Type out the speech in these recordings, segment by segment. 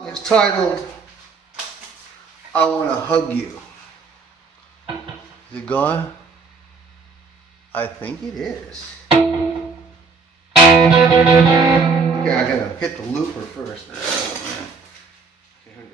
It's titled, I Want to Hug You. Is it gone? I think it is. Okay, I gotta hit the looper first. Okay, here we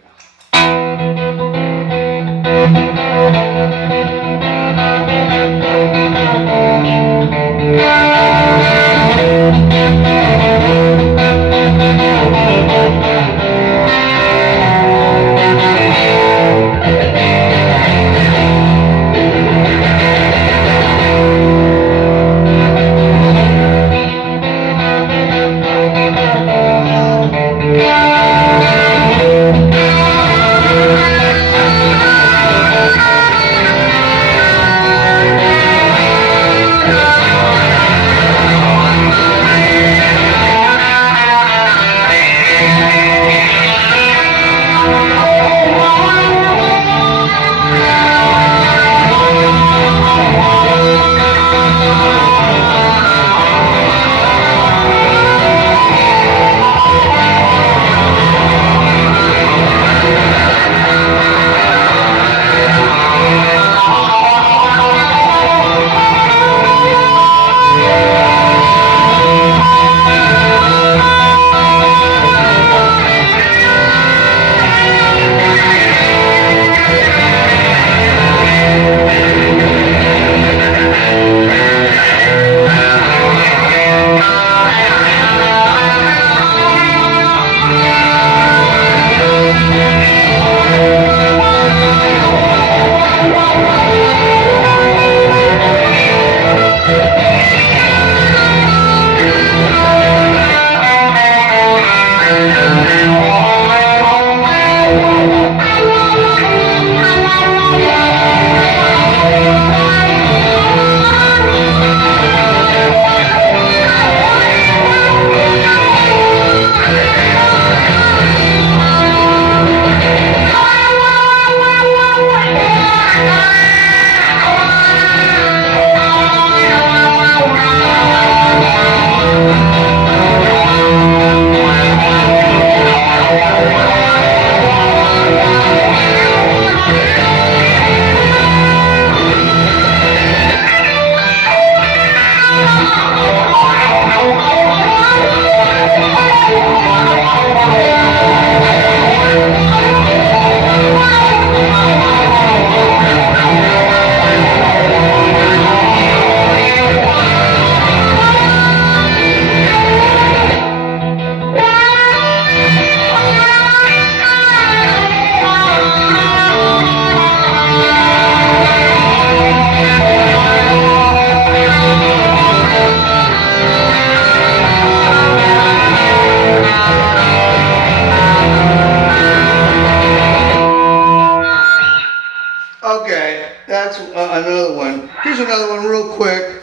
Okay, that's another one. Here's another one real quick.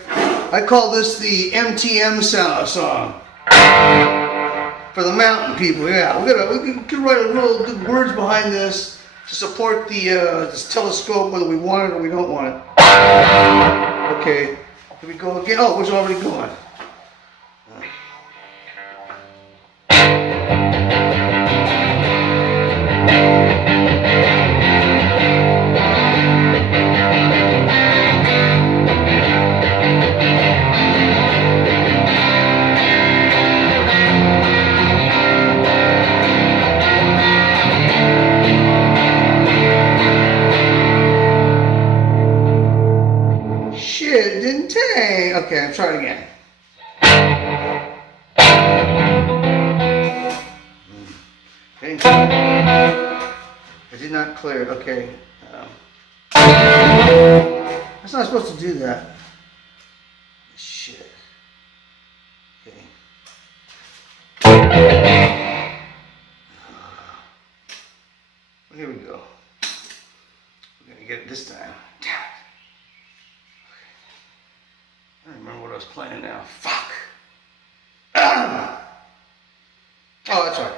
I call this the MTM song. For the mountain people, yeah. We could write a little good words behind this to support the this telescope, whether we want it or we don't want it. Okay, here we go again. Oh, it's already gone. Shit, it didn't take. Okay, I'll try it again. Okay. I did not clear it. Okay. That's not supposed to do that. Shit. Okay. Here we go. We're gonna get it this time. Damn it. I don't remember what I was playing now. Fuck. Ah. Oh, that's right.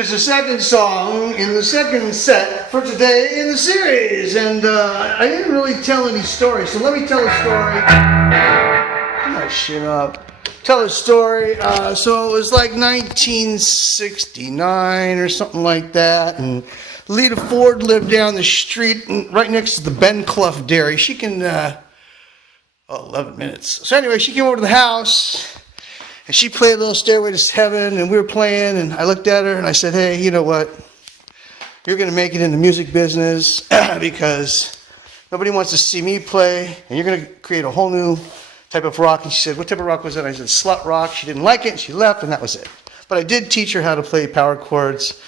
It's the second song in the second set for today in the series, and I didn't really tell any stories, so let me tell a story. Put my shit up. Tell a story. So it was like 1969 or something like that, and Lita Ford lived down the street right next to the Ben Clough Dairy. She can, 11 minutes. So anyway, she came over to the house. And she played a little Stairway to Heaven, and we were playing, and I looked at her, and I said, hey, you know what? You're going to make it in the music business because nobody wants to see me play, and you're going to create a whole new type of rock. And she said, what type of rock was that? I said, slut rock. She didn't like it, and she left, and that was it. But I did teach her how to play power chords,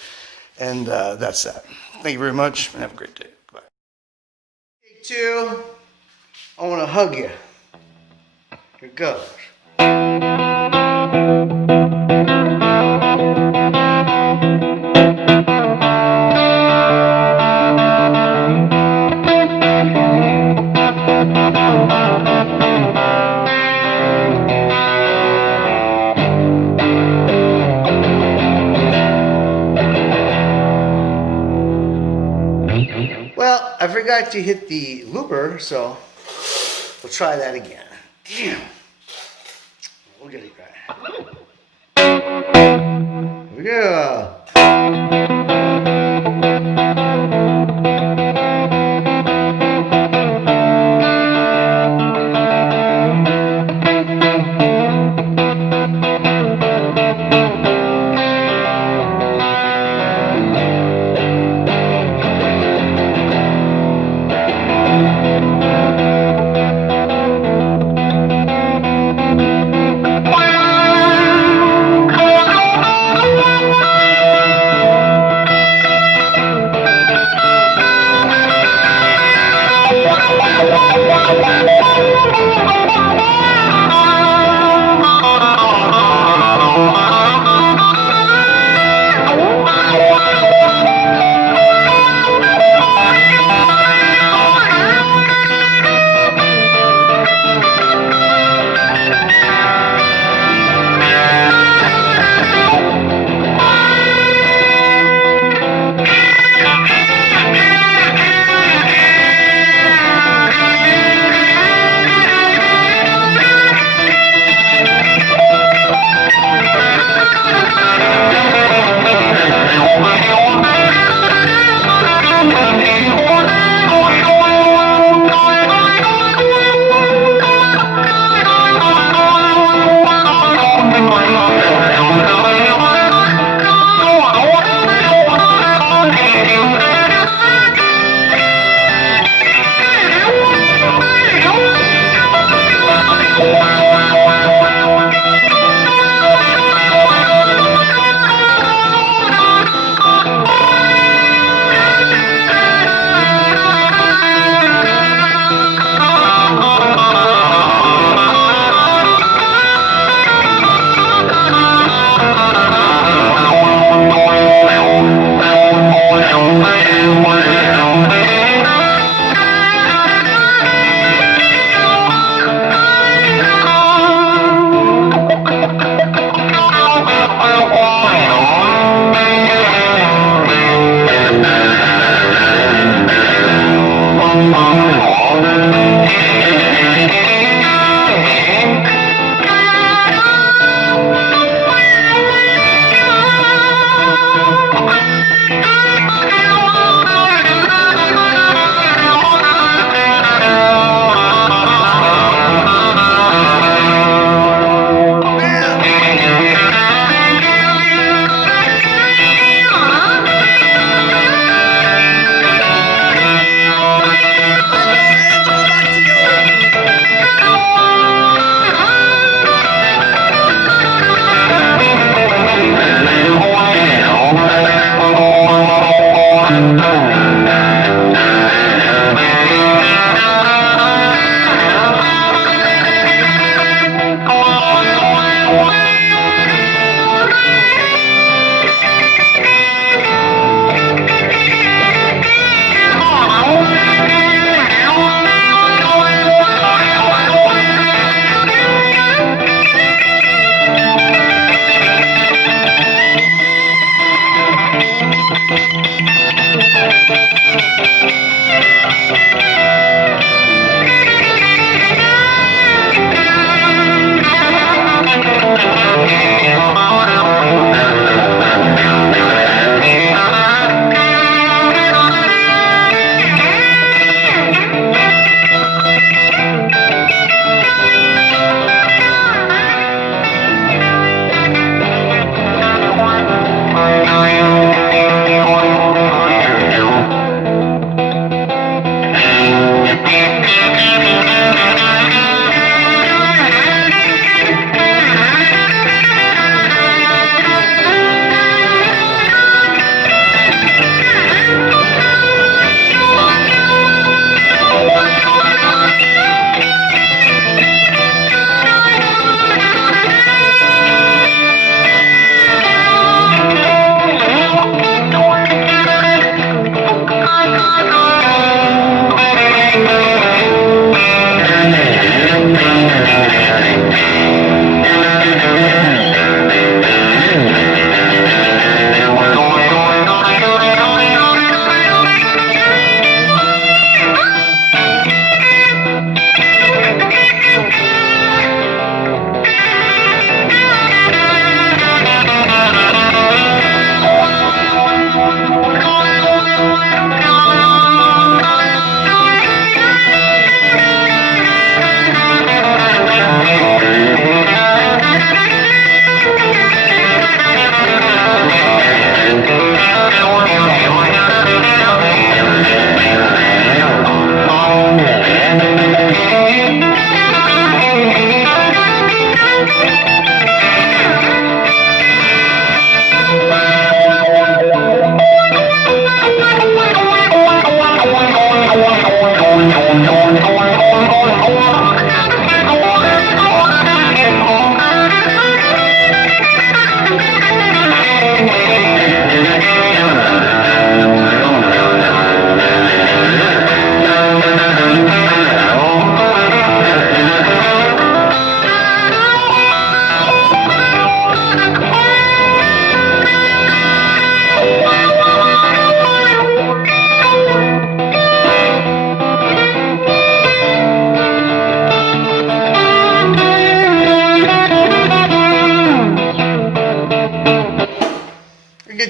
and that's that. Thank you very much, and have a great day. Bye. Take two. I want to hug you. Here it goes. Well, I forgot to hit the looper, so we'll try that again. Damn. We'll get it right. Here we go.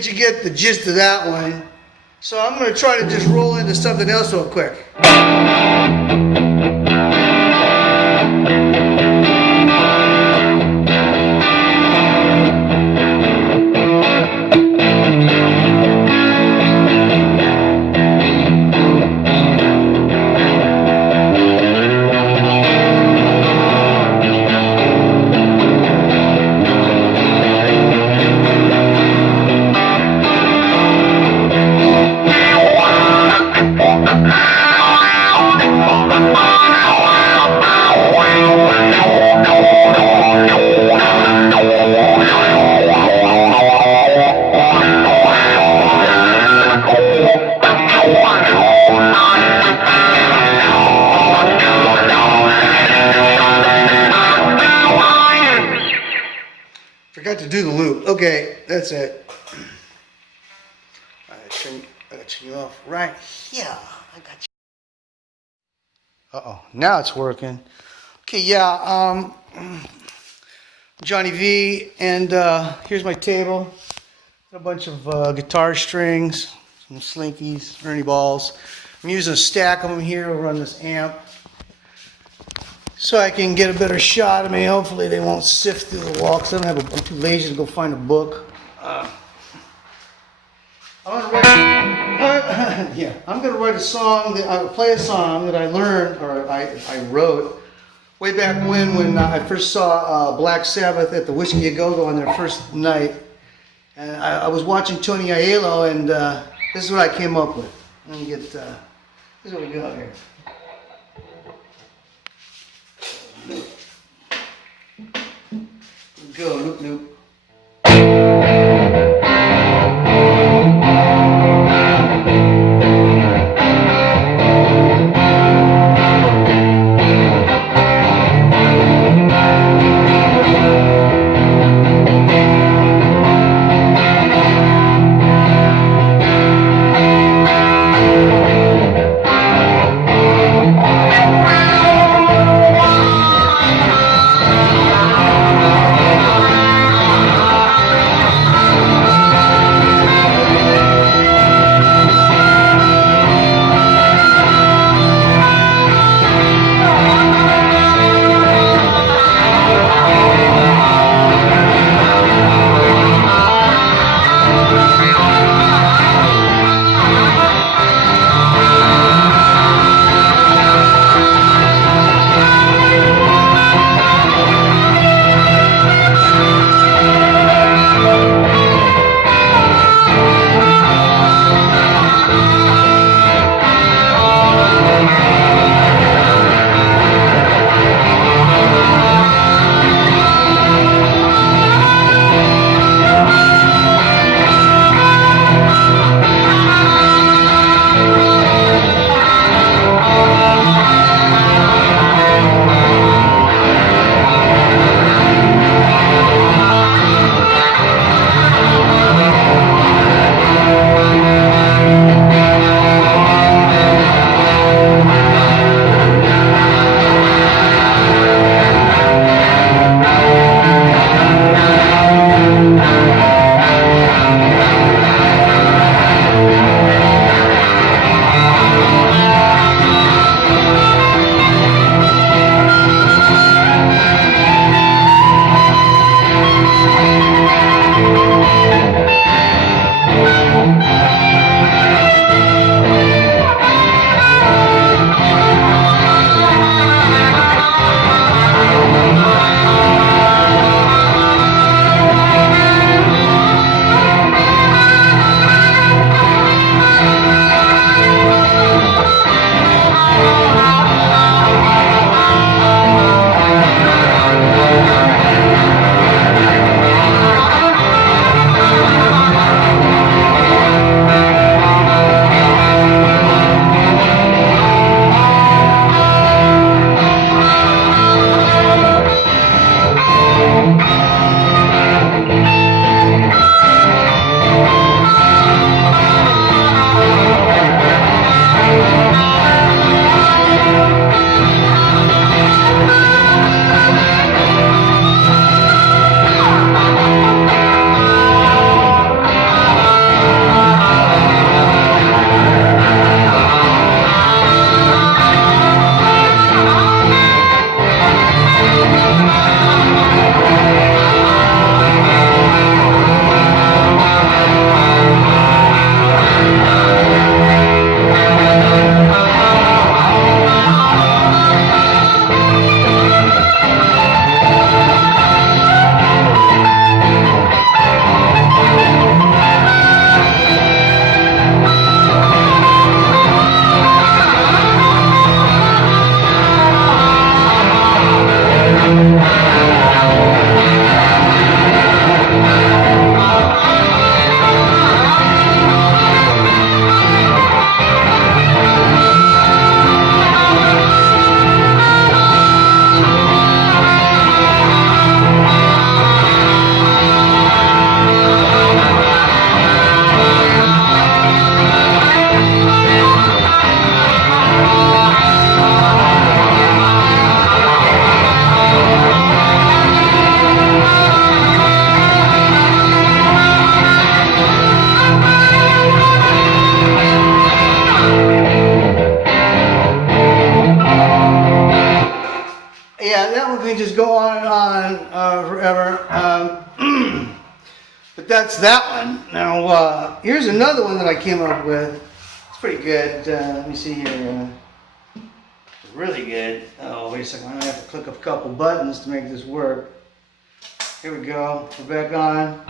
that you get the gist of that one. So I'm going to try to just roll into something else real quick. Forgot to do the loop. Okay, that's it. I gotta turn you off right here. I got you. Uh-oh, now it's working. Okay, yeah, Johnny V, and here's my table. Got a bunch of guitar strings, some slinkies, Ernie balls. I'm using a stack of them here to run this amp, so I can get a better shot. I mean, hopefully they won't sift through the wall, because I'm too lazy to go find a book. I'm gonna write a song play a song that I learned, or I wrote way back when I first saw Black Sabbath at the Whiskey A Go Go on their first night, and I was watching Tony Aiello, and this is what I came up with. Let me get this is what we got here. Go, loop, loop. on forever. But that's that one. Now, here's another one that I came up with. It's pretty good. Let me see here. It's really good. Oh, wait a second. I'm going to have to click a couple buttons to make this work. Here we go. We're back on.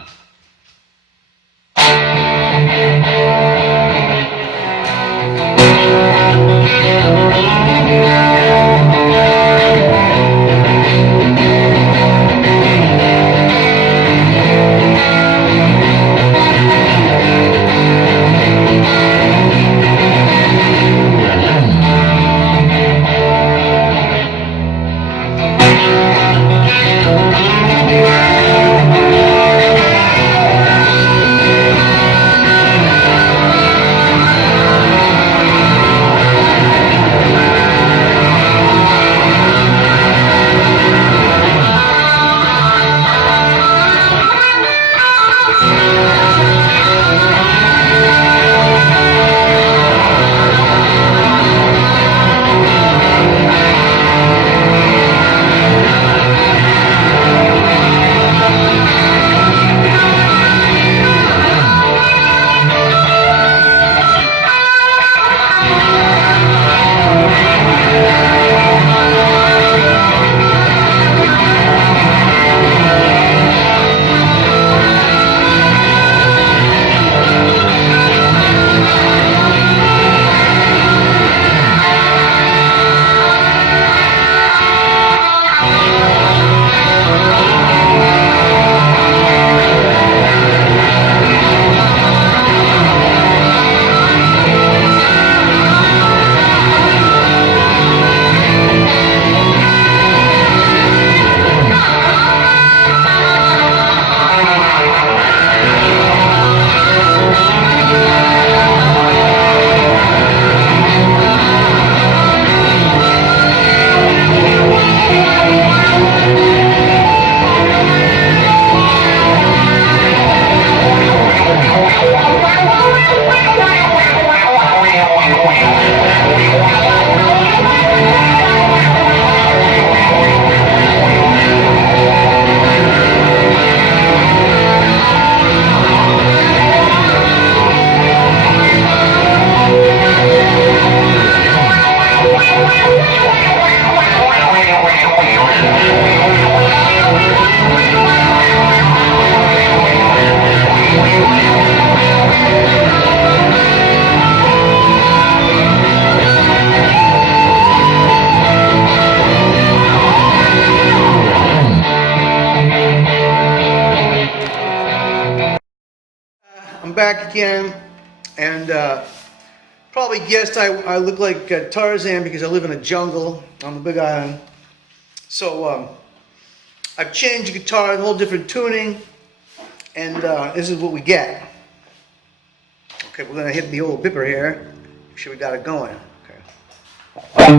I'm back again, and probably guessed I look like Tarzan because I live in a jungle on the Big Island. So I've changed the guitar, a whole different tuning, and this is what we get. Okay, we're gonna hit the old bipper here. Make sure we got it going. Okay.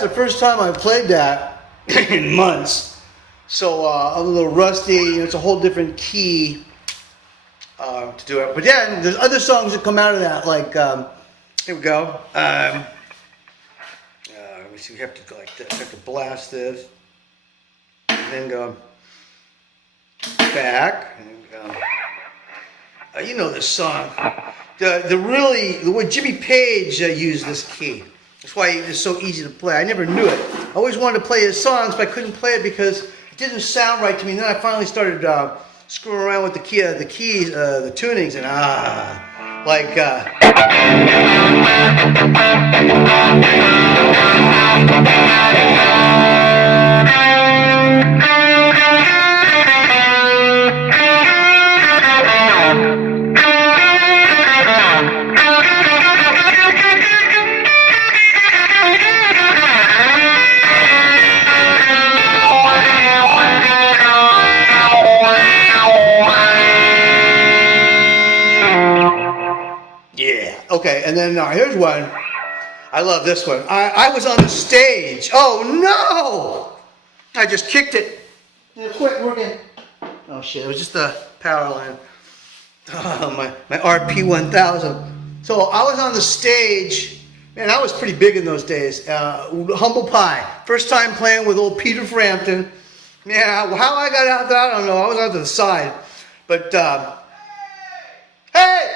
that's the first time I've played that in months. So I'm a little rusty. It's a whole different key to do it. But then there's other songs that come out of that, like here we go. Let me see. We have to go like this. We have to blast this, and then go back. And then go. You know this song. The way Jimmy Page used this key. That's why it's so easy to play. I never knew it. I always wanted to play his songs, but I couldn't play it because it didn't sound right to me. And then I finally started screwing around with the keys, the tunings, and like. Okay, and then here's one. I love this one. I was on the stage. Oh no! I just kicked it. It quit working. Oh shit! It was just a power line. Oh, my RP1000. So I was on the stage. Man, I was pretty big in those days. Humble Pie. First time playing with old Peter Frampton. Yeah, how I got out there, I don't know. I was out to the side, but hey.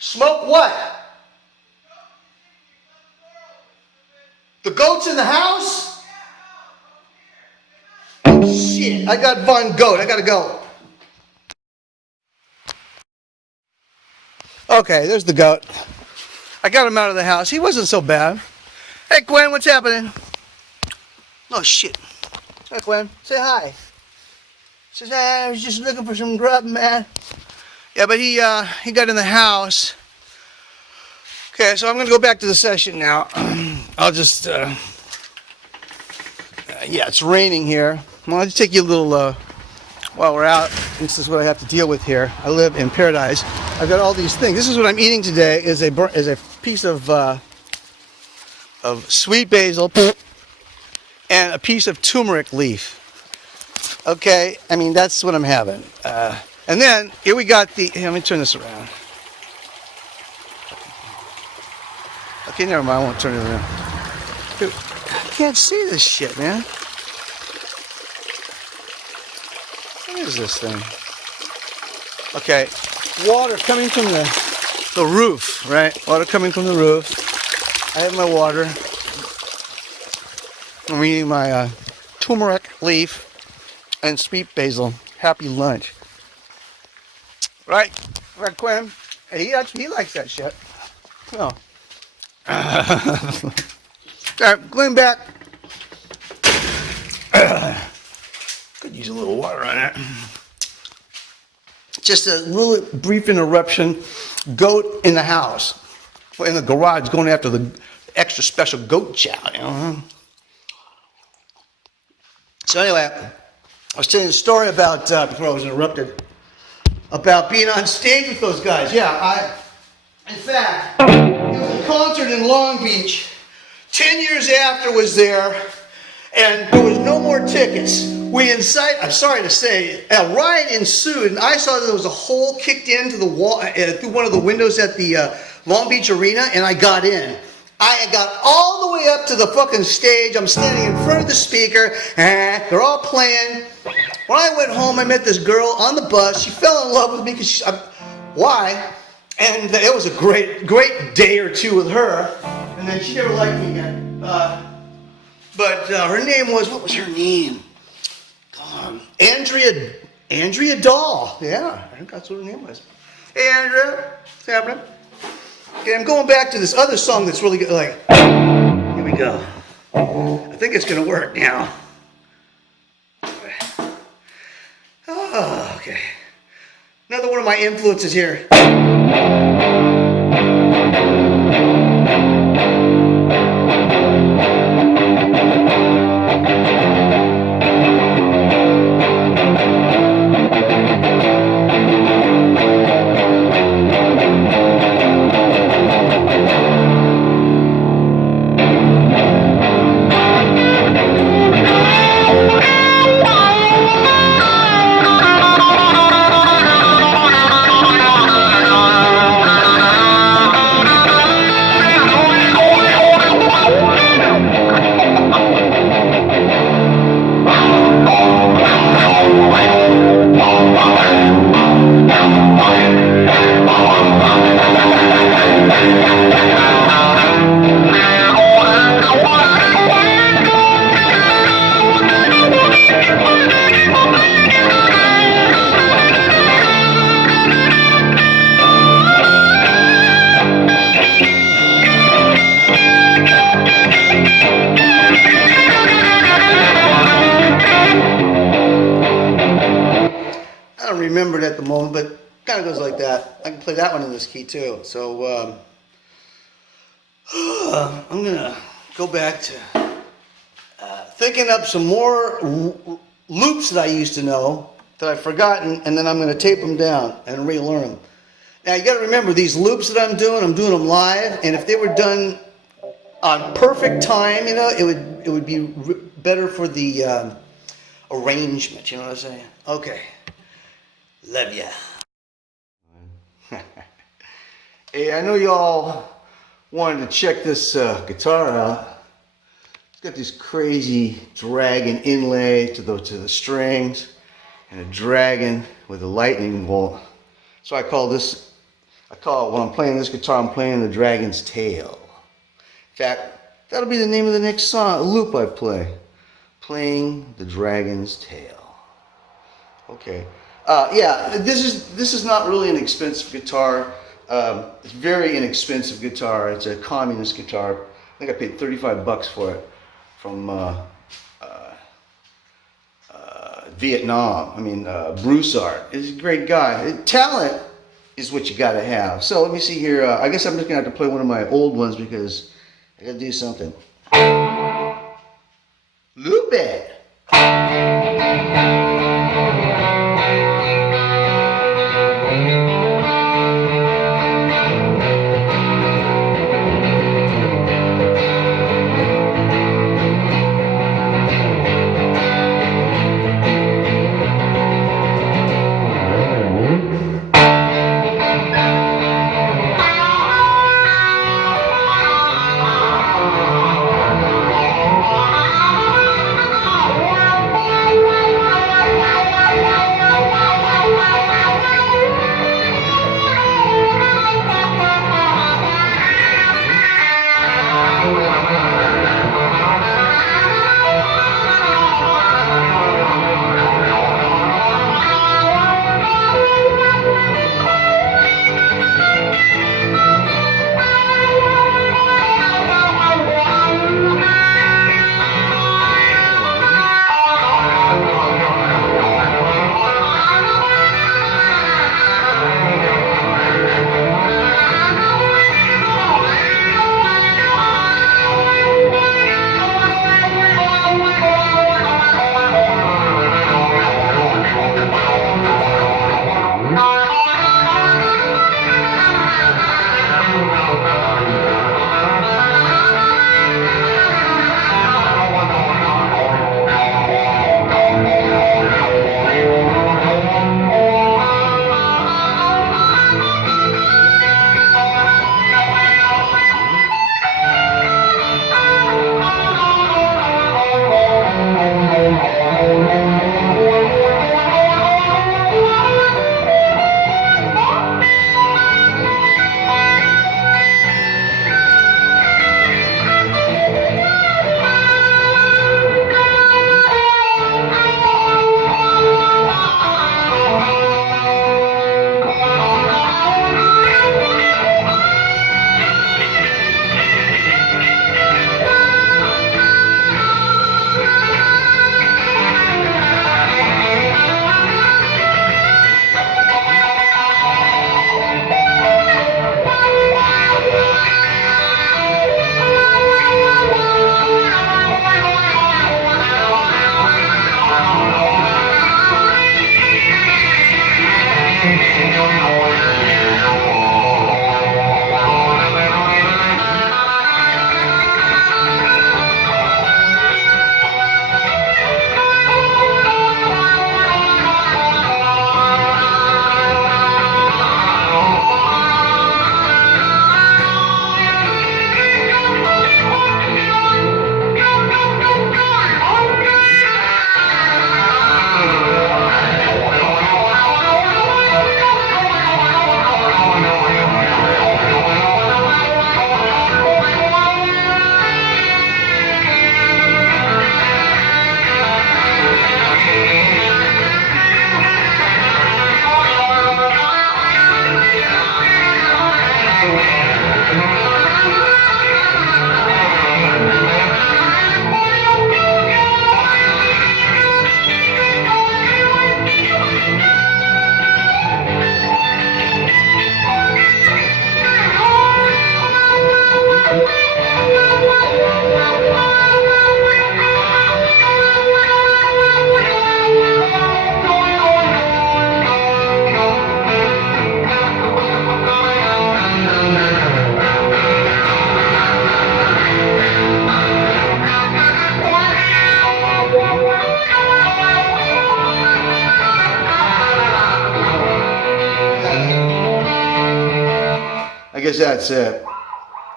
Smoke what? The goat's in the house? Oh shit, I got Von Goat, I gotta go. Okay, there's the goat. I got him out of the house. He wasn't so bad. Hey Gwen, what's happening? Oh shit. Hey Gwen, say hi. Says, I was just looking for some grub, man. Yeah, but he got in the house. Okay, so I'm going to go back to the session now. I'll just, yeah, it's raining here. Well, I'll just take you a little, while we're out. This is what I have to deal with here. I live in paradise. I've got all these things. This is what I'm eating today, is a piece of sweet basil and a piece of turmeric leaf. Okay, I mean, that's what I'm having. And then, here we got the, let me turn this around. Okay, never mind, I won't turn it around. Dude, I can't see this shit, man. What is this thing? Okay, water coming from the roof, right? Water coming from the roof. I have my water. I'm eating my turmeric leaf and sweet basil. Happy lunch. Right, Quinn? Hey, he likes that shit. Oh. All right, Glenn back. Could use a little water on that. Just a little brief interruption. Goat in the house. In the garage, going after the extra special goat chow, you know? So anyway, I was telling a story about, before I was interrupted, about being on stage with those guys. Yeah, in fact, it was a concert in Long Beach. 10 years after was there, and there was no more tickets. I'm sorry to say, a riot ensued, and I saw that there was a hole kicked into the wall, through one of the windows at the Long Beach Arena, and I got in. I got all the way up to the fucking stage. I'm standing in front of the speaker, and they're all playing. When I went home, I met this girl on the bus. She fell in love with me because why? And it was a great day or two with her. And then she never liked me again. But her name was, what was her name? Andrea Dahl. Yeah, I think that's what her name was. Hey, Andrea, what's happening? Okay, I'm going back to this other song that's really good. Like, here we go. I think it's going to work now. Oh, okay. Another one of my influences here. remember it at the moment, but kind of goes like that. I can play that one in this key too. So I'm gonna go back to thinking up some more loops that I used to know that I've forgotten, and then I'm gonna tape them down and relearn them. Now you got to remember, these loops that I'm doing them live, and if they were done on perfect time, you know, it would be better for the arrangement. You know what I'm saying? Okay, love ya. Hey, I know y'all wanted to check this guitar out. It's got this crazy dragon inlay to the strings, and a dragon with a lightning bolt. So I call it, when I'm playing this guitar, I'm playing the dragon's tail. In fact, that'll be the name of the next song, loop I play. Playing the dragon's tail. Okay. Yeah, this is not really an expensive guitar. It's a very inexpensive guitar. It's a communist guitar. I think I paid $35 for it from Vietnam. I mean, Broussard. He's a great guy. Talent is what you got to have. So let me see here. I guess I'm just going to have to play one of my old ones because I got to do something. Loop it. guess that's it.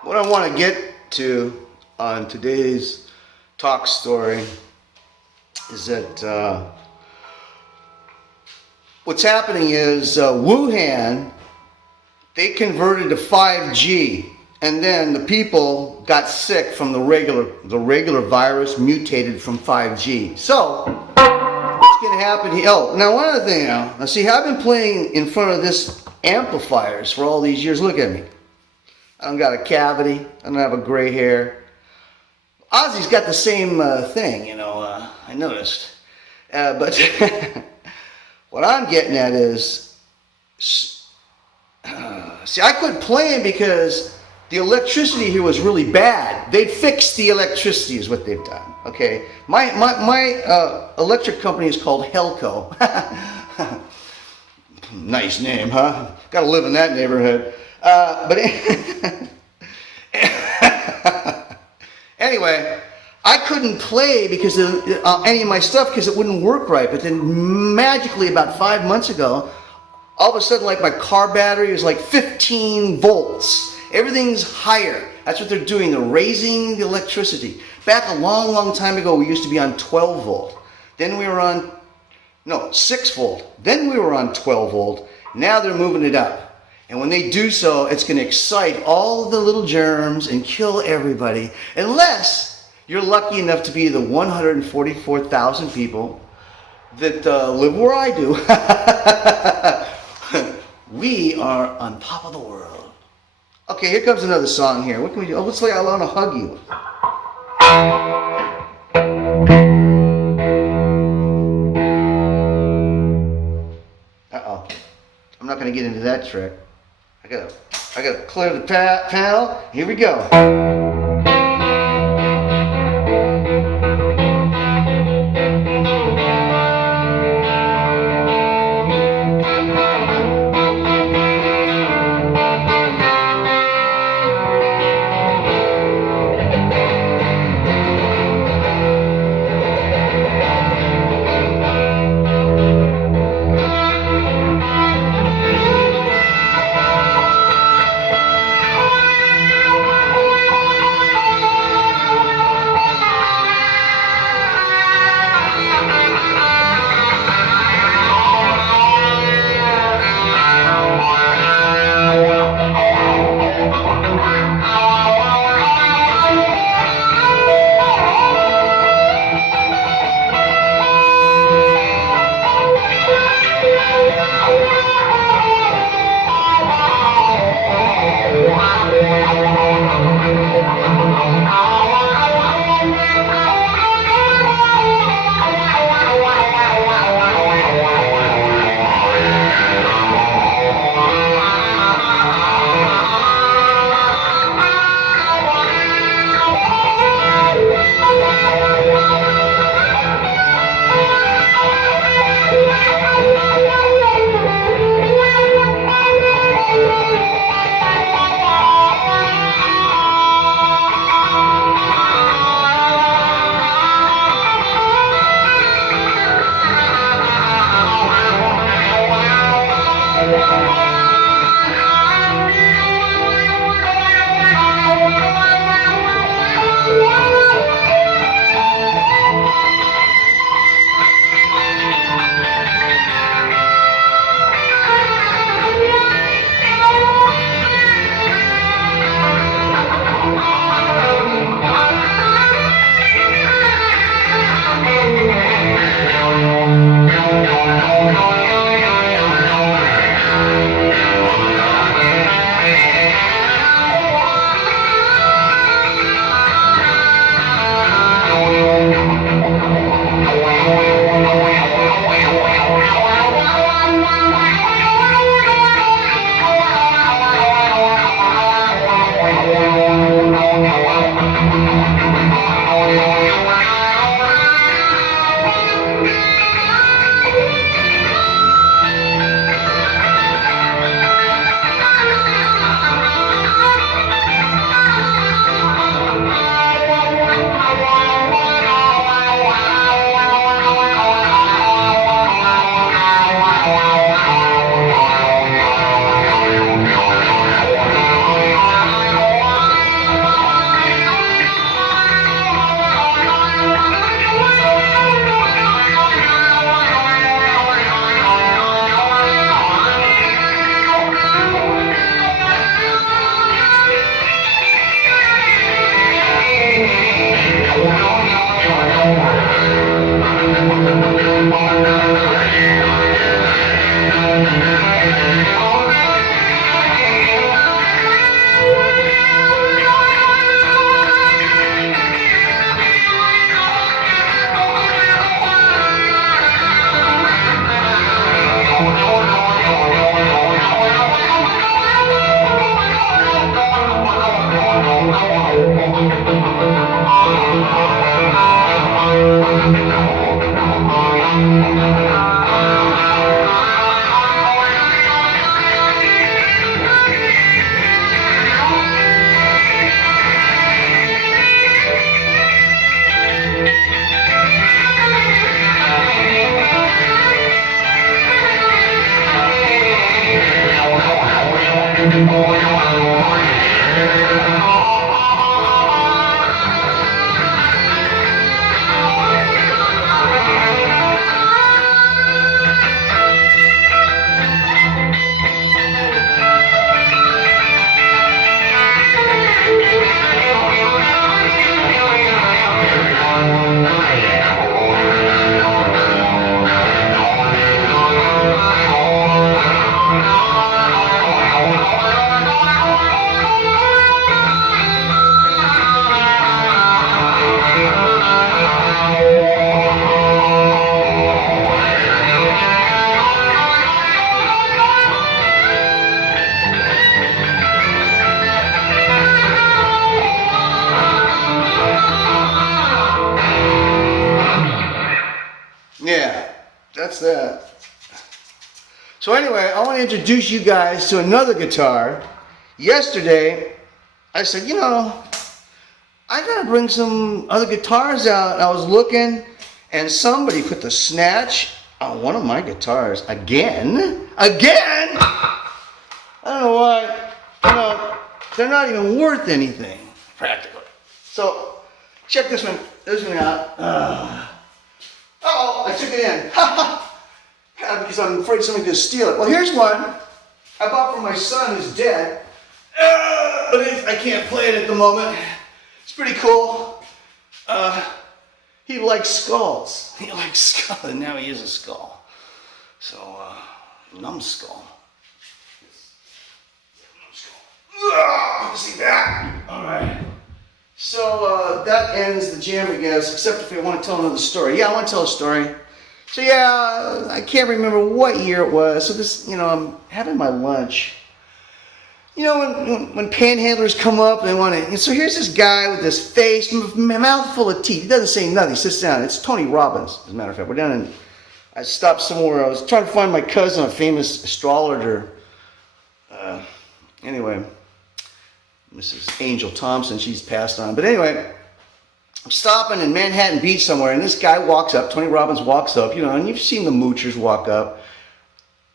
What I want to get to on today's talk story is that what's happening is Wuhan, they converted to 5G, and then the people got sick from the regular virus mutated from 5G. So what's going to happen here? Oh, now one other thing now see, I've been playing in front of this amplifiers for all these years. Look at me. I don't got a cavity. I don't have a gray hair. Ozzy's got the same thing, you know, I noticed. But what I'm getting at is, see, I quit playing because the electricity here was really bad. They fixed the electricity is what they've done, okay? My electric company is called Helco. Nice name, huh? Gotta live in that neighborhood. But anyway, I couldn't play because of any of my stuff because it wouldn't work right. But then magically about 5 months ago, all of a sudden, like, my car battery is like 15 volts. Everything's higher. That's what they're doing. They're raising the electricity. Back a long, long time ago, we used to be on 12 volt. Then we were on, 6 volt. Then we were on 12 volt. Now they're moving it up. And when they do so, it's going to excite all the little germs and kill everybody. Unless you're lucky enough to be the 144,000 people that live where I do. We are on top of the world. Okay, here comes another song here. What can we do? Oh, looks like I want to hug you. Uh-oh. I'm not going to get into that trick. I gotta clear the panel. Here we go. Yeah, that's that. So anyway, I want to introduce you guys to another guitar. Yesterday, I said, you know, I gotta bring some other guitars out. I was looking, and somebody put the snatch on one of my guitars again. I don't know why. You know, they're not even worth anything, practically. So, check this one out. Uh-oh, I took it in. Because I'm afraid somebody's gonna steal it. Well, here's one I bought for my son who's dead. But I can't play it at the moment. It's pretty cool. He likes skulls. He likes skulls, and now he is a skull. So, numbskull. See that? All right. So that ends the jam, I guess, except if you want to tell another story. Yeah, I want to tell a story. So yeah, I can't remember what year it was. So this, you know, I'm having my lunch. You know, when panhandlers come up, they want to. And so here's this guy with this face, mouth full of teeth. He doesn't say nothing. He sits down. It's Tony Robbins, as a matter of fact. We're down in. I stopped somewhere. I was trying to find my cousin, a famous astrologer. Anyway, Mrs. Angel Thompson. She's passed on. But anyway, I'm stopping in Manhattan Beach somewhere, and this guy walks up. Tony Robbins walks up. You know, and you've seen the moochers walk up.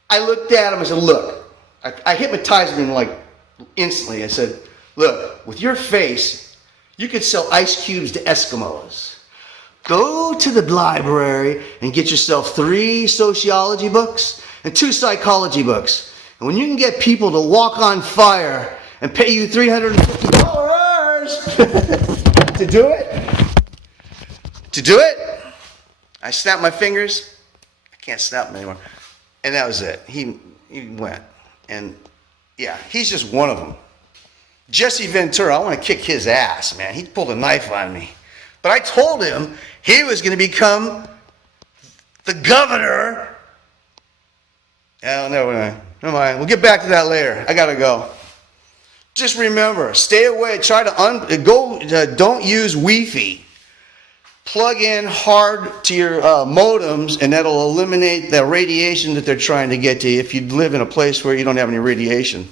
I looked at him. I said, "Look," I hypnotized him like. Instantly, I said, "Look, with your face, you could sell ice cubes to Eskimos. Go to the library and get yourself 3 sociology books and 2 psychology books. And when you can get people to walk on fire and pay you $350 to do it, I snapped my fingers. I can't snap them anymore. And that was it. He went. And yeah, he's just one of them. Jesse Ventura, I want to kick his ass, man. He pulled a knife on me. But I told him he was going to become the governor. Oh, never mind. We'll get back to that later. I got to go. Just remember, stay away. Try to don't use Wi-Fi. Plug in hard to your modems, and that'll eliminate the radiation that they're trying to get to you if you live in a place where you don't have any radiation.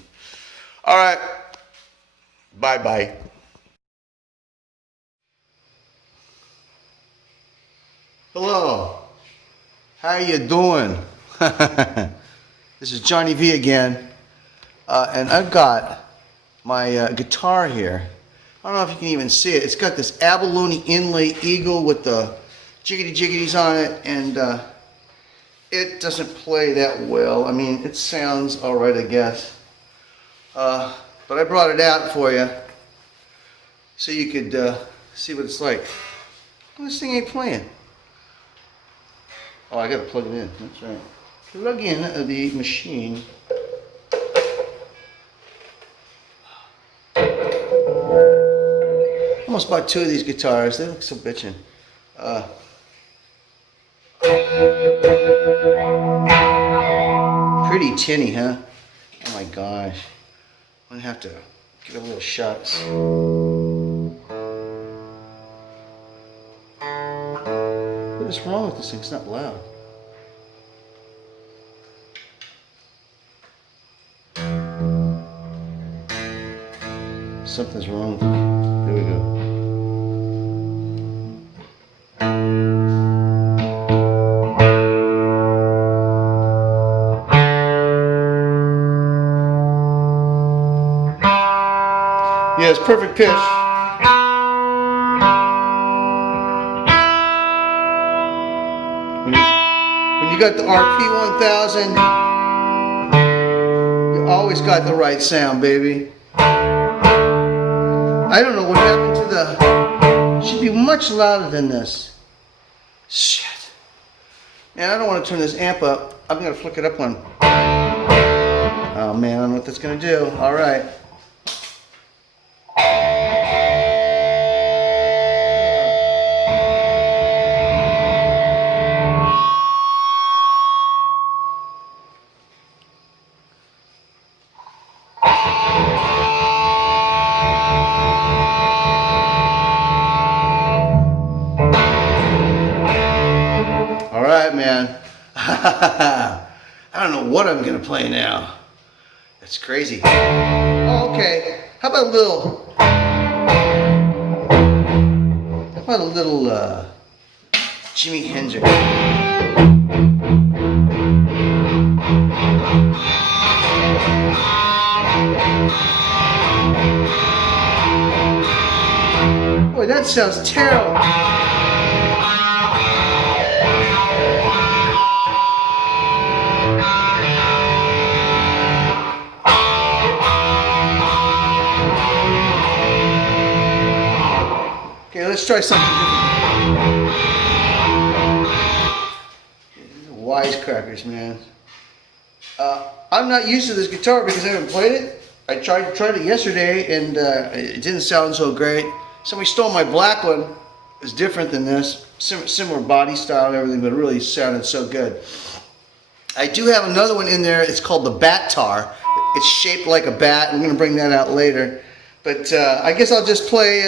All right. Bye-bye. Hello. How you doing? This is Johnny V again. And I've got my guitar here. I don't know if you can even see it. It's got this abalone inlay eagle with the jiggity-jiggities on it, and it doesn't play that well. I mean, it sounds all right, I guess. But I brought it out for you so you could see what it's like. This thing ain't playing. Oh, I gotta plug it in. That's right. Plug in the machine. Almost bought 2 of these guitars. They look so bitchin'. Pretty tinny, huh? Oh my gosh. I'm gonna have to give it a little shot. What is wrong with this thing? It's not loud. Something's wrong with it. There we go. Yeah, it's perfect pitch. When you got the RP1000, you always got the right sound, baby. I don't know what happened to the... It should be much louder than this. Shit. Man, I don't want to turn this amp up. I'm going to flick it up one. Oh man, I don't know what that's going to do. All right. All right, man. I don't know what I'm gonna play now. That's crazy. Oh, okay. How about a little Jimi Hendrix? Boy, that sounds terrible. Okay, let's try something different. Wisecrackers, man. I'm not used to this guitar because I haven't played it. I tried it yesterday and it didn't sound so great. Somebody stole my black one. It's different than this. Similar body style and everything, but it really sounded so good. I do have another one in there. It's called the Bat Tar. It's shaped like a bat. I'm going to bring that out later. But I guess I'll just play...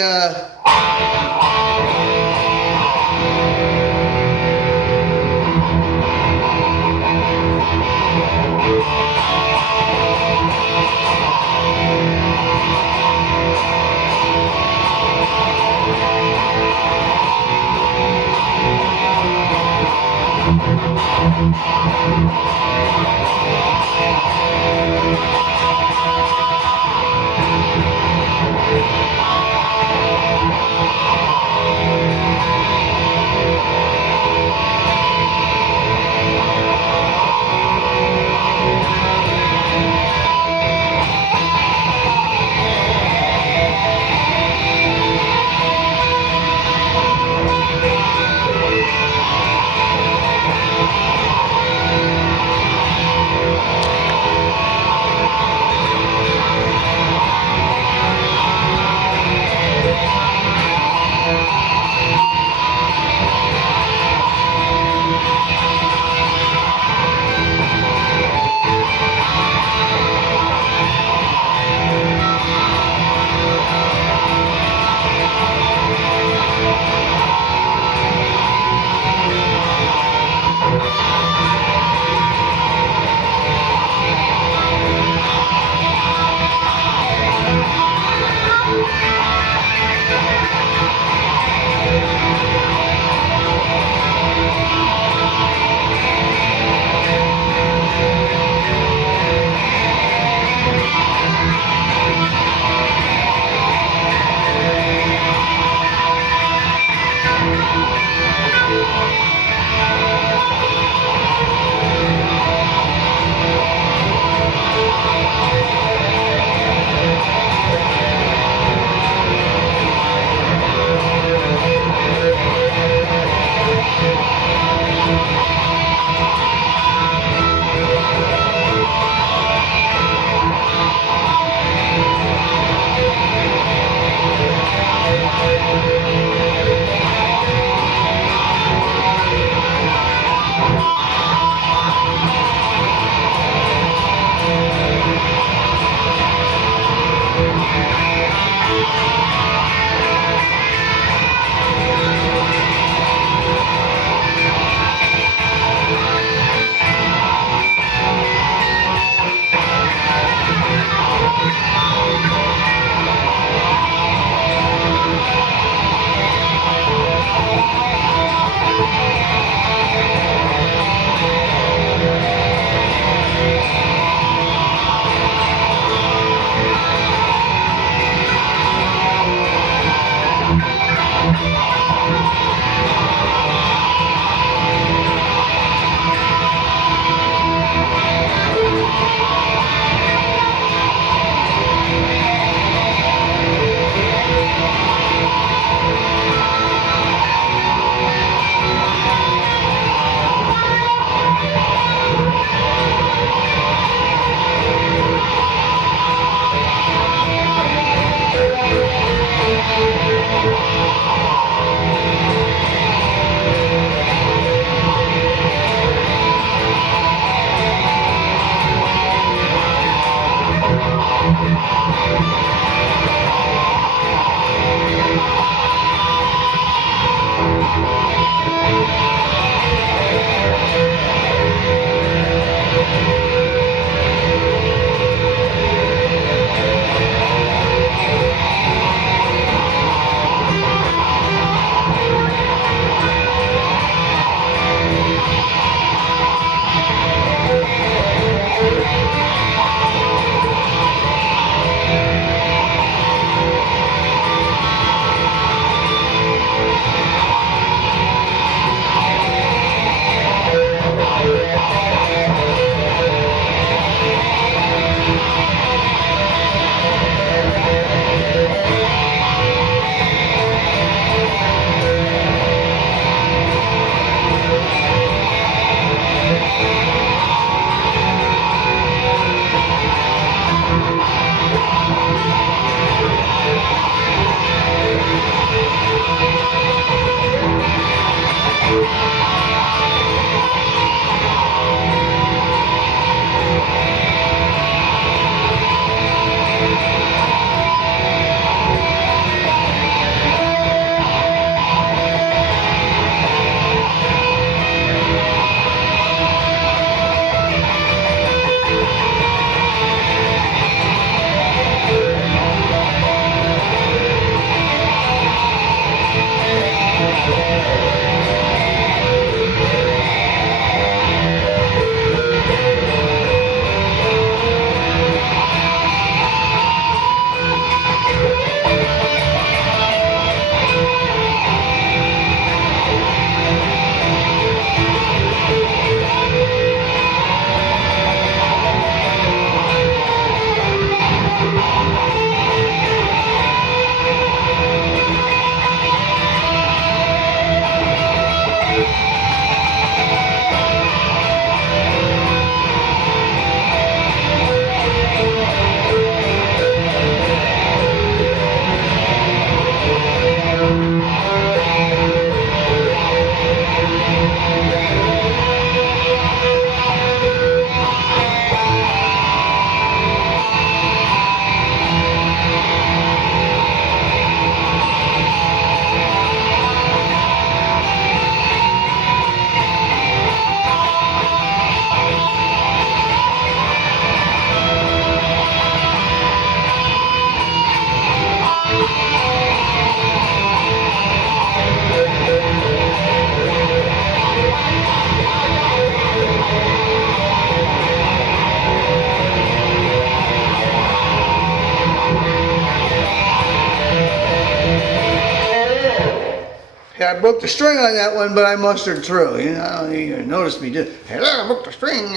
I broke the string on that one, but I mustered through. You know, you noticed me just, hey, look, I broke the string.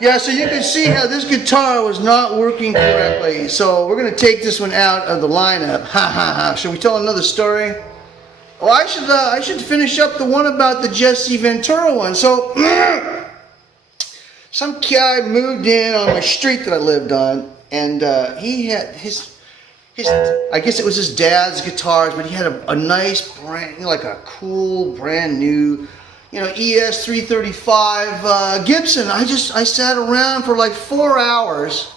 Yeah, so you can see how this guitar was not working correctly. So we're going to take this one out of the lineup. Ha ha ha. Should we tell another story? Well, I should finish up the one about the Jesse Ventura one. So some guy moved in on my street that I lived on, and he had his I guess it was his dad's guitars, but he had a nice brand, you know, like a cool brand new, you know, ES 335 Gibson. I sat around for like 4 hours,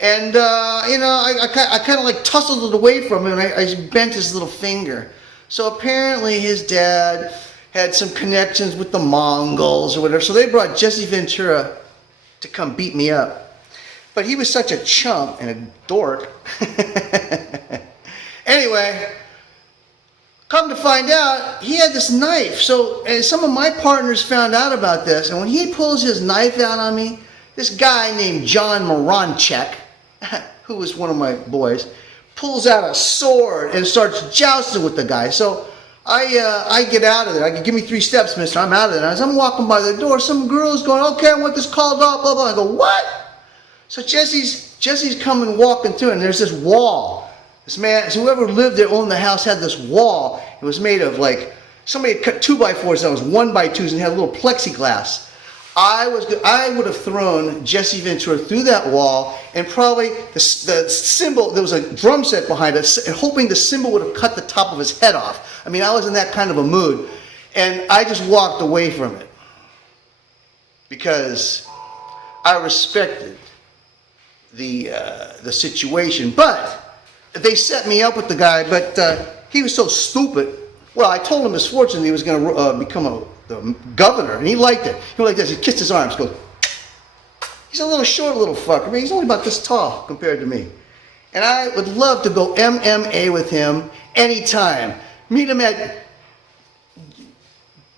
and you know, I kind of like tussled it away from him, and I bent his little finger. So apparently his dad had some connections with the Mongols or whatever, so they brought Jesse Ventura to come beat me up. But he was such a chump and a dork. Anyway, come to find out, he had this knife. So some of my partners found out about this, and when he pulls his knife out on me, this guy named John Mungo, who was one of my boys, pulls out a sword and starts jousting with the guy. So I get out of there. I can give me 3 steps, mister. I'm out of there. As I'm walking by the door, some girl's going, okay, I want this called off, blah, blah. I go, what? So Jesse's coming walking through, and there's this wall. This man, whoever lived there, owned the house, had this wall. It was made of like, somebody had cut 2x4s that was 1x2s and had a little plexiglass. I would have thrown Jesse Ventura through that wall, and probably the cymbal, there was a drum set behind us, and hoping the cymbal would have cut the top of his head off. I mean, I was in that kind of a mood, and I just walked away from it because I respected the situation. But they set me up with the guy, but he was so stupid. Well, I told him misfortunately he was going to become the governor, and he liked it. He went like this. He kissed his arms. Goes. He's a little short little fucker. I mean, he's only about this tall compared to me. And I would love to go MMA with him anytime. Meet him at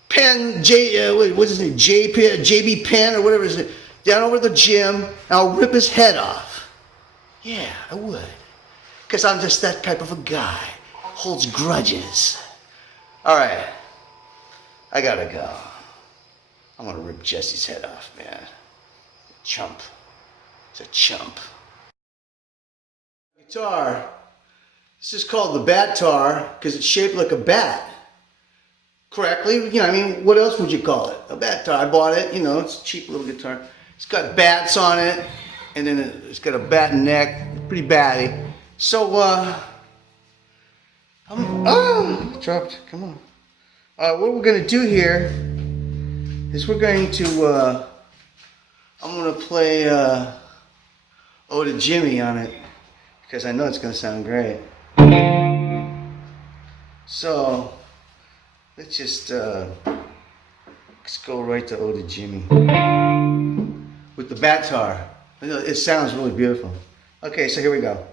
Penn, what's his name? JB Penn or whatever his name. Down over the gym, and I'll rip his head off. Yeah, I would. Because I'm just that type of a guy. Holds grudges. Alright. I gotta go. I'm gonna rip Jesse's head off, man. Chump. It's a chump. Guitar. This is called the bat tar because it's shaped like a bat. Correctly? You know, I mean, what else would you call it? A bat tar. I bought it, you know, it's a cheap little guitar. It's got bats on it, and then it's got a bat neck. It's pretty batty. So, dropped. Come on. What we're going to do here is we're going to, I'm going to play Ode to Jimmy on it, because I know it's going to sound great. So, let's just, let's go right to Ode to Jimmy. With the bat tar. It sounds really beautiful. Okay, so here we go.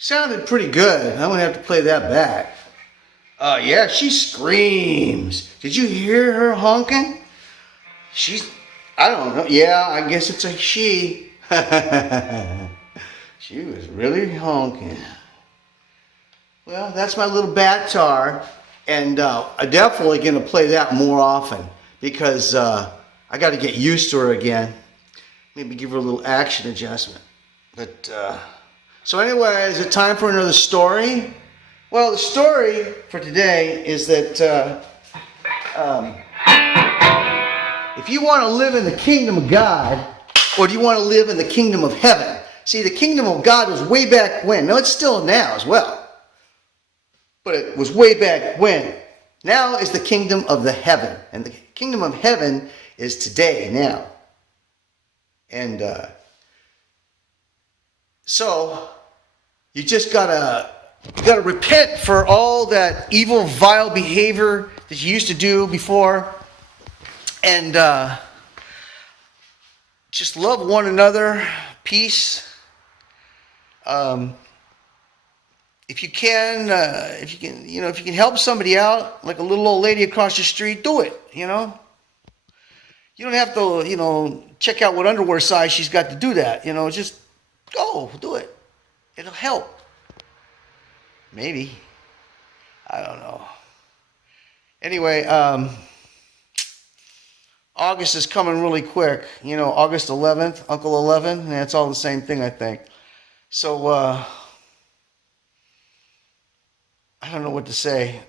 Sounded pretty good. I'm gonna have to play that back. Yeah, she screams. Did you hear her honking? I don't know. Yeah, I guess it's a she. She was really honking. Well, that's my little bat tar, and I'm definitely gonna play that more often because I got to get used to her again. Maybe give her a little action adjustment. But so anyway, is it time for another story? Well, the story for today is that if you want to live in the kingdom of God, or do you want to live in the kingdom of heaven? See, the kingdom of God was way back when. No, it's still now as well. But it was way back when. Now is the kingdom of the heaven. And the kingdom of heaven is today, now. And so you just gotta repent for all that evil, vile behavior that you used to do before, and just love one another, peace. If you can, if you can help somebody out, like a little old lady across the street, do it. You don't have to, check out what underwear size she's got to do that. Just go do it. It'll help. Maybe. I don't know. Anyway, August is coming really quick. August 11th, Uncle 11, and it's all the same thing, I think. So, I don't know what to say.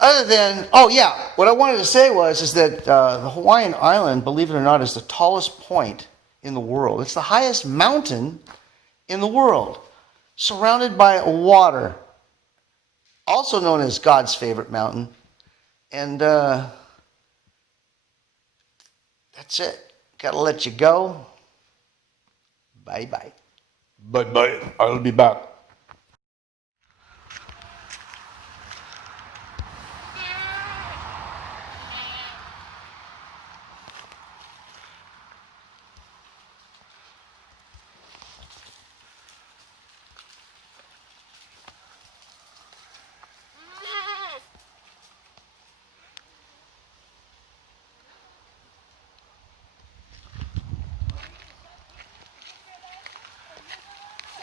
Other than, what I wanted to say is that the Hawaiian Island, believe it or not, is the tallest point in the world. It's the highest mountain in the world, surrounded by water, also known as God's favorite mountain. And that's it. Gotta let you go. Bye-bye. Bye-bye. I'll be back.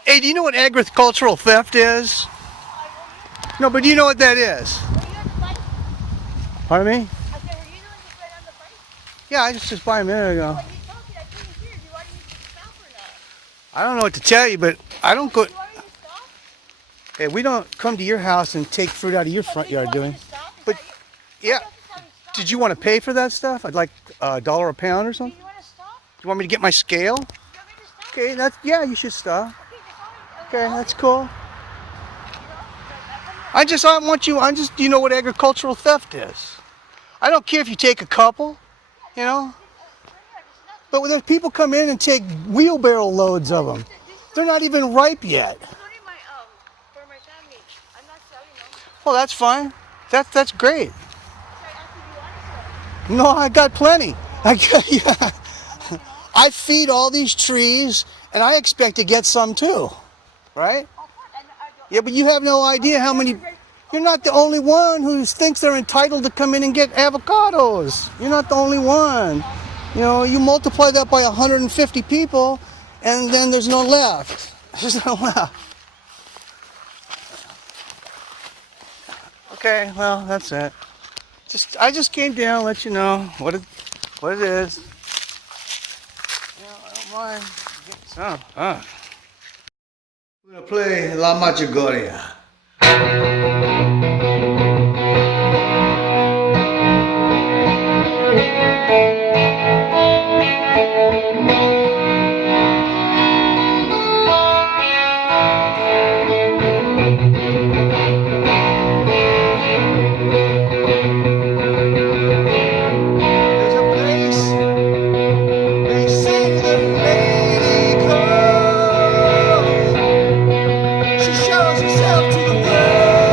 Hey, do you know what agricultural theft is? No, but do you know what that is? Pardon me? Yeah, I just by a minute ago. I don't know what to tell you, but I don't go. Hey, we don't come to your house and take fruit out of your front yard, do we? But yeah, did you want to pay for that stuff? I'd like $1 a pound or something. Do you want me to get my scale? Okay, you should stop. Okay, that's cool. Do you know what agricultural theft is? I don't care if you take a couple, But when there's people come in and take wheelbarrow loads of them, they're not even ripe yet. For my family. I'm not selling them. Well, that's fine. That's great. No, I got plenty. I feed all these trees, and I expect to get some too. Right? Yeah, but you have no idea how many. You're not the only one who thinks they're entitled to come in and get avocados. You're not the only one. You multiply that by 150 people, and then there's no left. There's no left. Okay, well, that's it. I just came down to let you know what it is. I don't mind getting some. We're going to play La Machagoria. She shows herself to the world.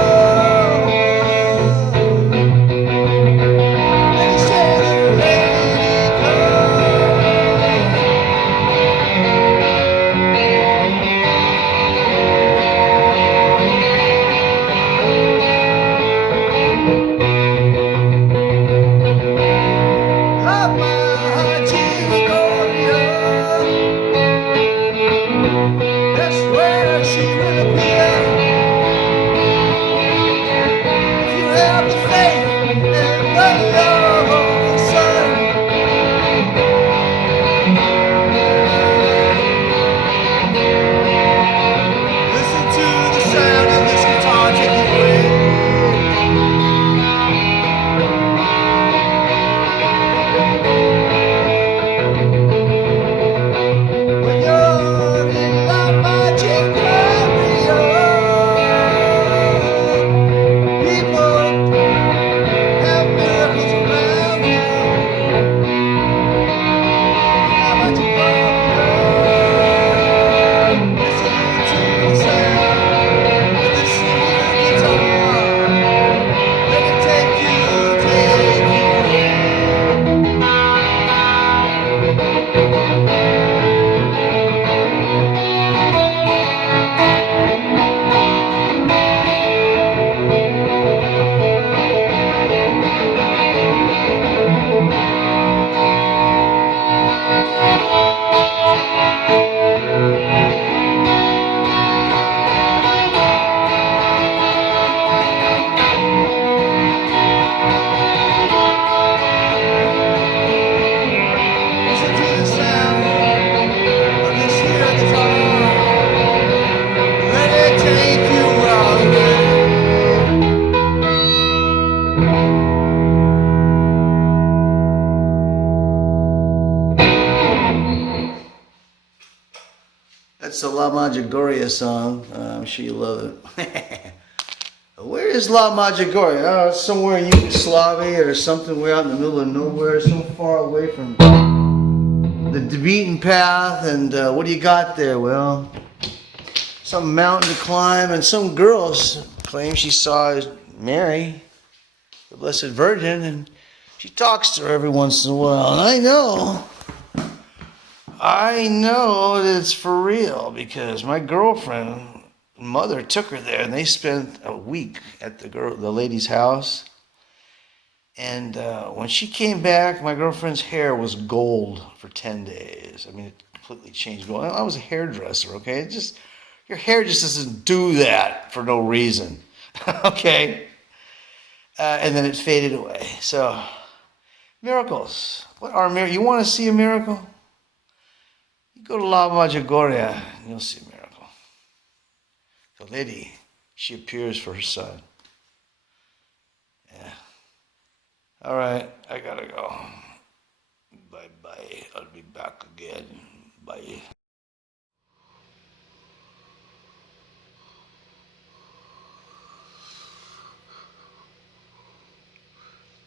That's the La Medjugorje song. I'm sure you love it. Where is La Medjugorje? Oh, it's somewhere in Yugoslavia or something way out in the middle of nowhere, so far away from the beaten path. And what do you got there? Well, some mountain to climb, and some girls claim she saw Mary, the Blessed Virgin, and she talks to her every once in a while. And I know that it's for real because my girlfriend mother took her there, and they spent a week at the lady's house. And when she came back, my girlfriend's hair was gold for 10 days. I mean, it completely changed. Well, I was a hairdresser, okay? Your hair just doesn't do that for no reason, okay? And then it faded away. So, miracles. What are miracles? You want to see a miracle? You go to La Medjugorje and you'll see a miracle. The lady, she appears for her son. Yeah. All right, I gotta go. Bye-bye. I'll be back again. Bye.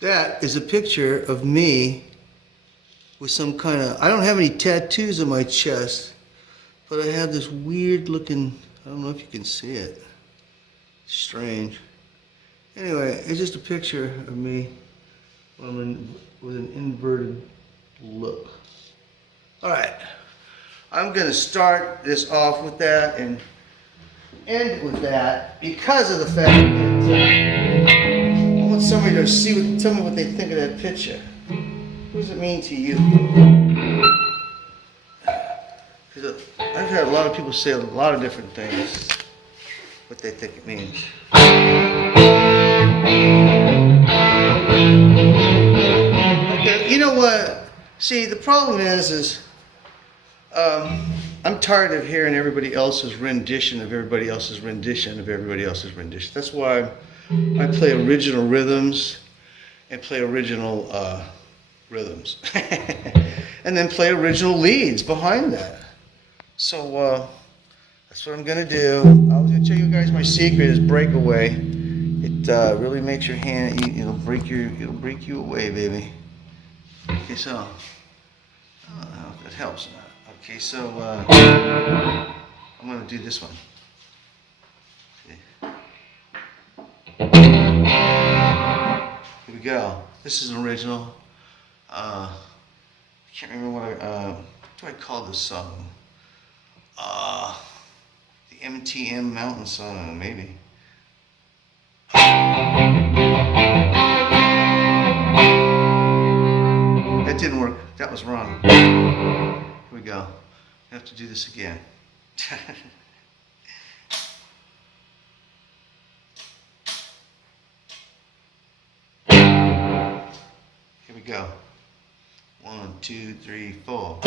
That is a picture of me with some kind of, I don't have any tattoos on my chest, but I have this weird looking, I don't know if you can see it. Strange. Anyway, it's just a picture of me with an inverted look. All right, I'm gonna start this off with that and end it with that because of the fact that I want somebody to tell me what they think of that picture. What does it mean to you? Because I've had a lot of people say a lot of different things, what they think it means. Okay, you know what? See, the problem is I'm tired of hearing everybody else's rendition of everybody else's rendition of everybody else's rendition. That's why I play original rhythms and play original rhythms. And then play original leads behind that. So that's what I'm gonna do. I was gonna tell you guys my secret is breakaway. It really makes your hand, it'll break you away, baby. Okay, so I don't know if that helps or not. Okay, so I'm gonna do this one. Okay. Here we go. This is an original. I can't remember what do I call this song? The MTM Mountain Song, maybe. That didn't work. That was wrong. Here we go. I have to do this again. Here we go. 1, 2, 3, 4.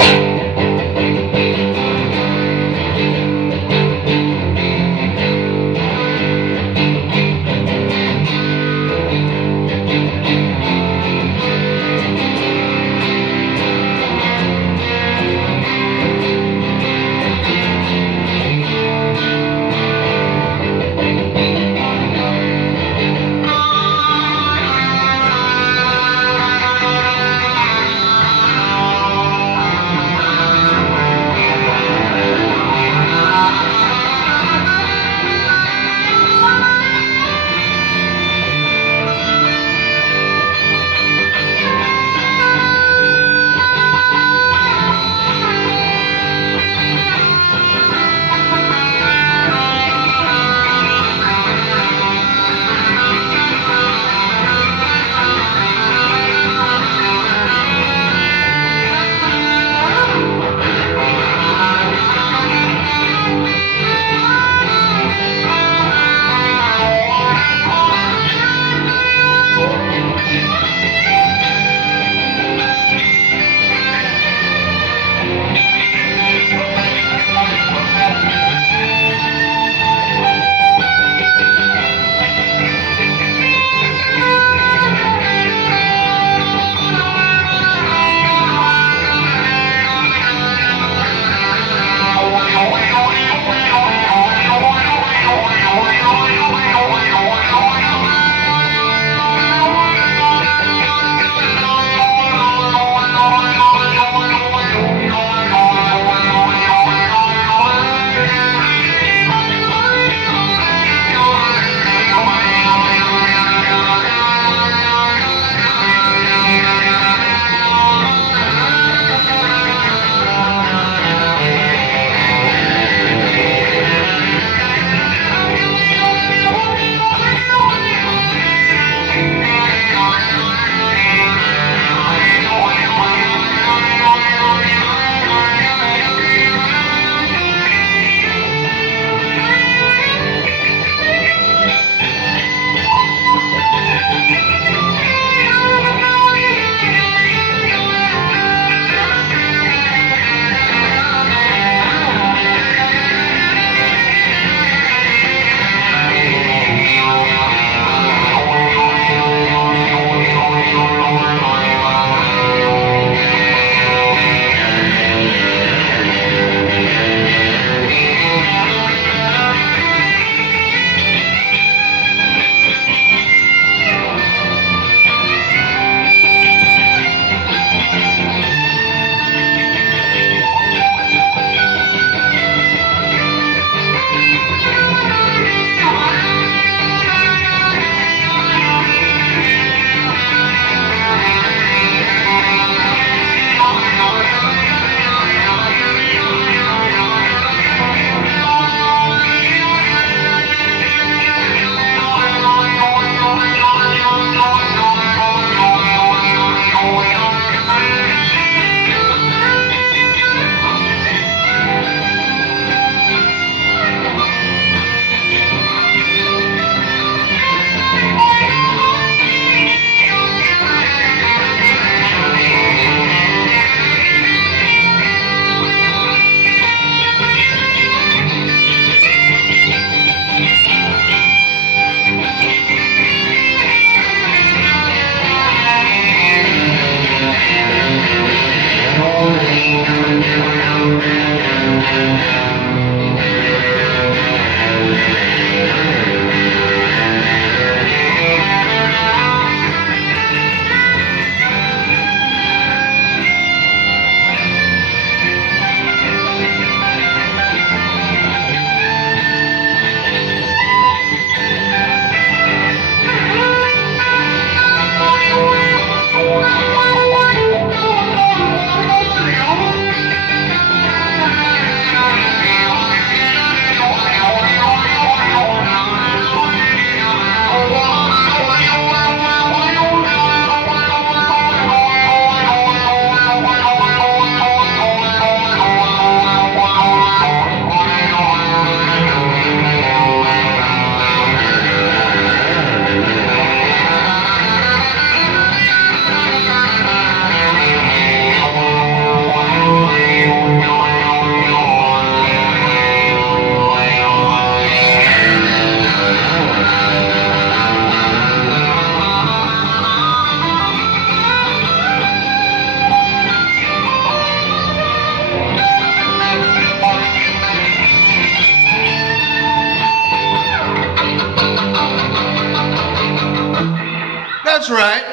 That's right.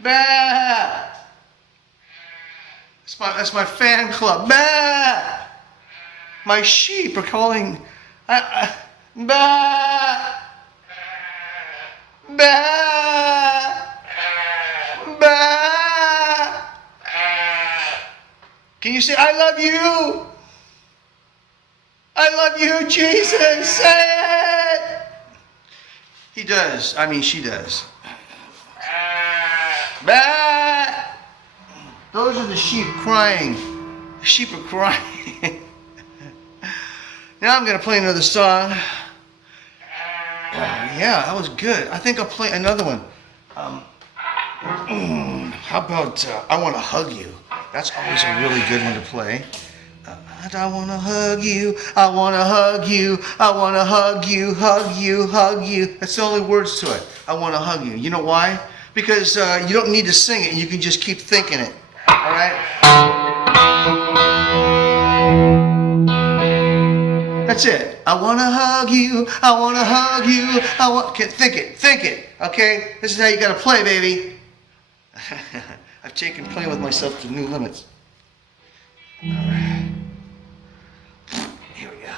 Bah. That's my fan club. Bah. My sheep are calling. Bah. Bah. Bah. Can you say, I love you? I love you, Jesus. Say it. He does. I mean, she does. Bah! Those are the sheep crying. The sheep are crying. Now I'm going to play another song. Yeah, that was good. I think I'll play another one. How about I Want to Hug You? That's always a really good one to play. I want to hug you, I want to hug you, I want to hug you, hug you, hug you. That's the only words to it. I want to hug you. You know why? Because you don't need to sing it. You can just keep thinking it. All right? That's it. I want to hug you, I want to hug you, think it, okay? This is how you got to play, baby. I've taken playing with myself to new limits. All right. Here we go.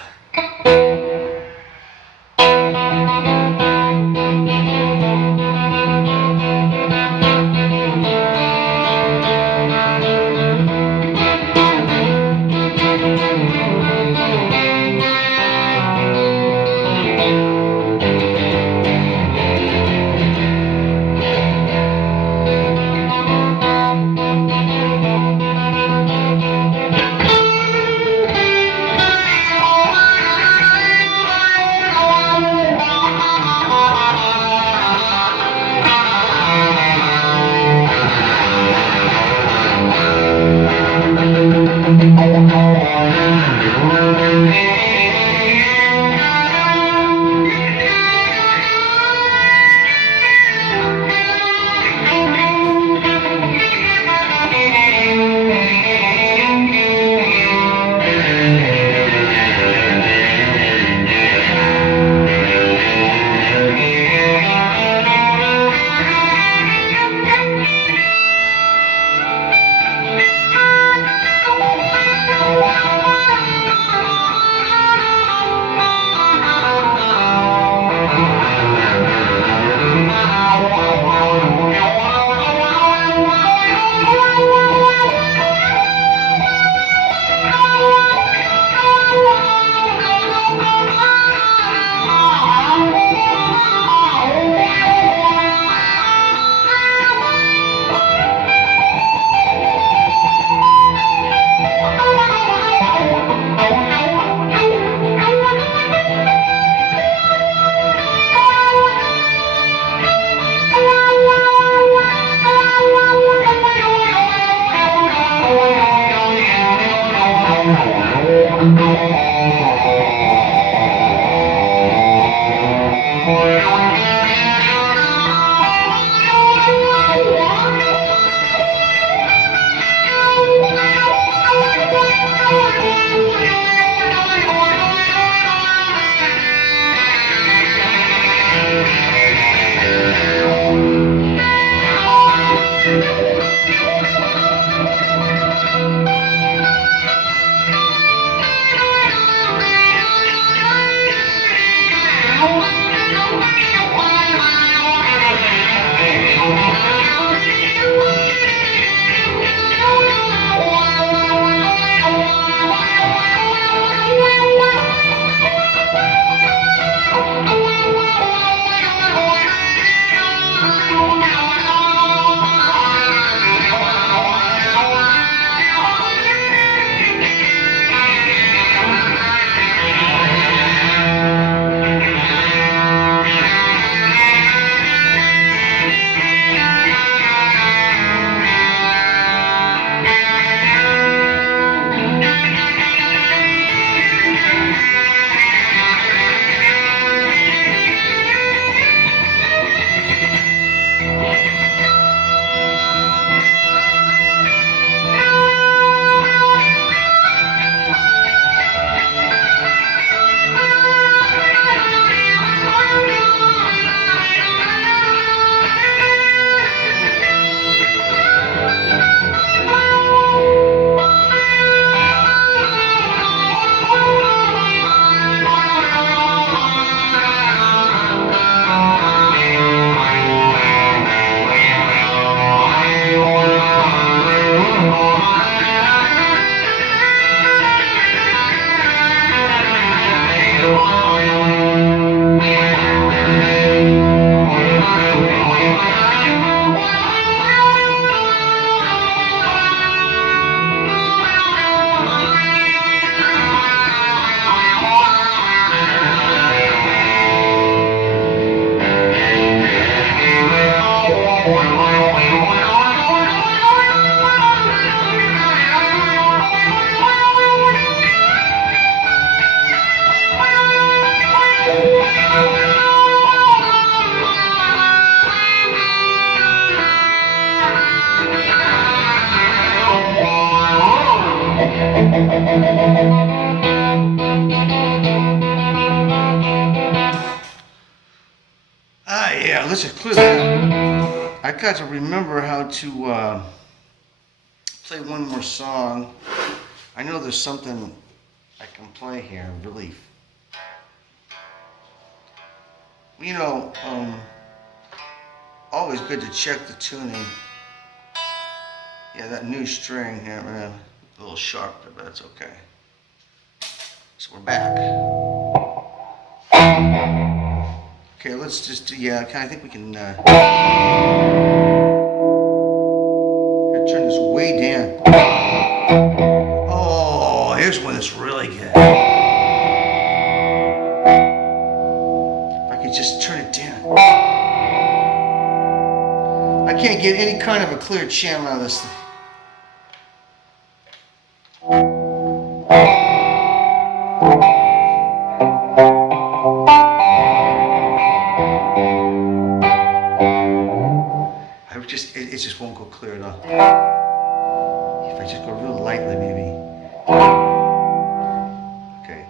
Ah, yeah, let's just clear that. I got to remember how to play one more song. I know there's something I can play here, really. You know, always good to check the tuning. Yeah, that new string here, a little sharp, but that's okay. So we're back. Okay, let's just do, yeah, I think we can, turn this way down. Oh, here's one that's really good. If I could just turn it down. I can't get any kind of a clear channel out of this thing. It just won't go clear enough. If I just go real lightly, maybe. Okay.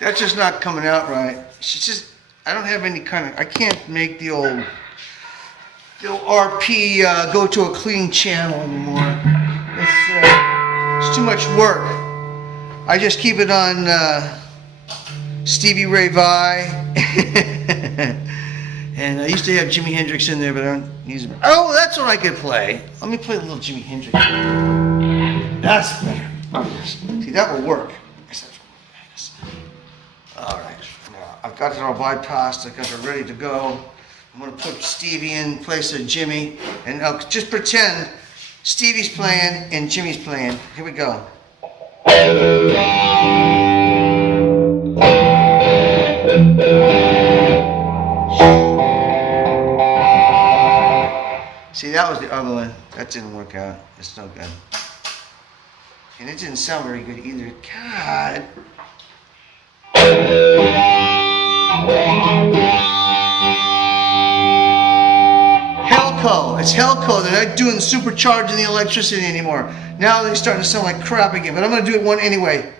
That's just not coming out right. She's just, I don't have any kind of, I can't make the old RP go to a clean channel anymore. It's too much work. I just keep it on Stevie Ray Vai. And I used to have Jimi Hendrix in there, but I don't use it. Oh, that's what I could play. Let me play a little Jimi Hendrix. That's better. See, that will work. All right, now I've got it all bypassed. I've got it ready to go. I'm going to put Stevie in place of Jimmy, and I'll just pretend Stevie's playing and Jimmy's playing. Here we go. See, that was the other one. That didn't work out. It's no good. And it didn't sound very good either. God. Helco. It's Helco. They're not doing supercharging the electricity anymore. Now they're starting to sound like crap again. But I'm going to do it one anyway.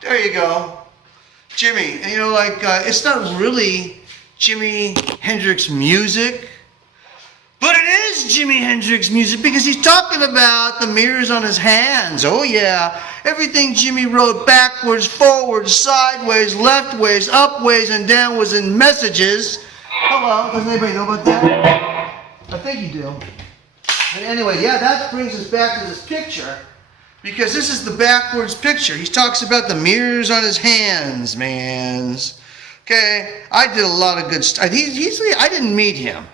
There you go. Jimmy, and it's not really Jimi Hendrix music, but it is Jimi Hendrix music because he's talking about the mirrors on his hands. Oh yeah, everything Jimmy wrote backwards, forwards, sideways, leftways, upways, and downways in messages. Hello, doesn't anybody know about that? I think you do. But anyway, yeah, that brings us back to this picture. Because this is the backwards picture. He talks about the mirrors on his hands, mans. Okay, I did a lot of good stuff. I didn't meet him.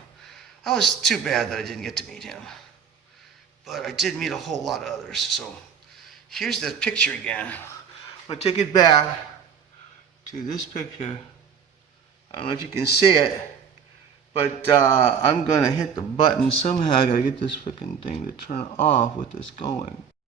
That was too bad that I didn't get to meet him. But I did meet a whole lot of others. So here's the picture again. I'm going to take it back to this picture. I don't know if you can see it. But I'm going to hit the button. Somehow I got to get this freaking thing to turn off with this going.